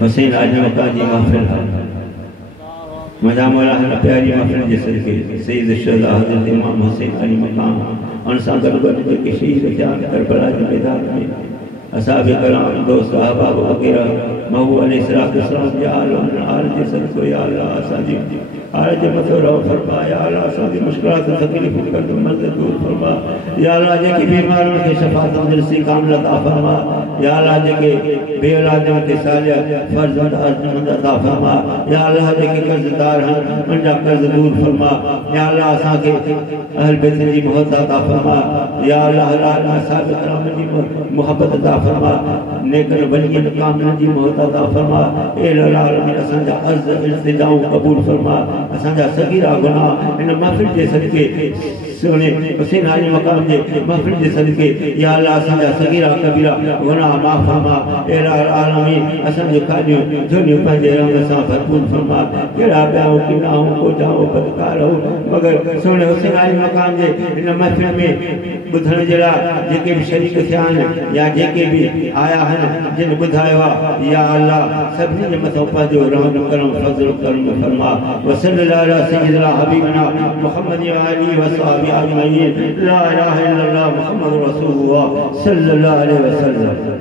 हुसैन आजम का जी महफिल मजा मौला हन प्यारी महफिल जे सदके सईद शुहदा हज़रत इमाम हुसैन अली मकाम अनसा गरबत के शहीद थिया करबला जे मैदान में असहाबे कराम दोस्त अहबाब वगैरह महबूब अलैहिस्सलाम या आल जे सदको या अल्लाह असांजी आल जे मथो रहो फरमा या अल्लाह असांजी मुश्किलात तकलीफ़ कर मर्द दूर फरमा या अल्लाह जेके बीमारों के शफा तंदुरुस्ती कामिल अता फरमा या अल्लाह जेके बे औलादों के सालिह फर्जंद अर्जमंद अता फरमा या अल्लाह जेके कर्जदार हैं उनका कर्ज दूर फरमा या अल्लाह असां के अहल बैत जी मोहब्बत अता फरमा या अल्लाह साहब कराम जी मोहब्बत अता फरमा नेकर वलियन कामिल जी मोहब्बत अता फरमा ए अल्लाह असां जा अर्ज इल्तिजाओ कबूल फरमा असां जा सगीरा गुनाह इन महफिल जे सदके सोने हुसैन आली मकाम जे महफिल जे सदके या अल्लाह असां जा सगीरा कबीरा गुनाह माफ़ फरमा ए आलमीन असां जो कानियो जोनियो पंहिंजे रंग सां भरपूर फरमा केड़ा ॿिया किना हो को जाओ बदकार हो मगर सोने हुसैन आली मकाम जे इन महफिल में बुधण जड़ा जेके भी शरीक थिया या जेके भी आया है जिन बुधायो या अल्लाह सभी ने मथो पाजो रहम करम फजल करम फरमा व सल्लल्लाहु अलैहि सय्यदना हबीबना मुहम्मद व आलिहि व सहाबी अजमईन ला इलाहा इल्लल्लाह मुहम्मद रसूलुल्लाह सल्लल्लाहु अलैहि वसल्लम।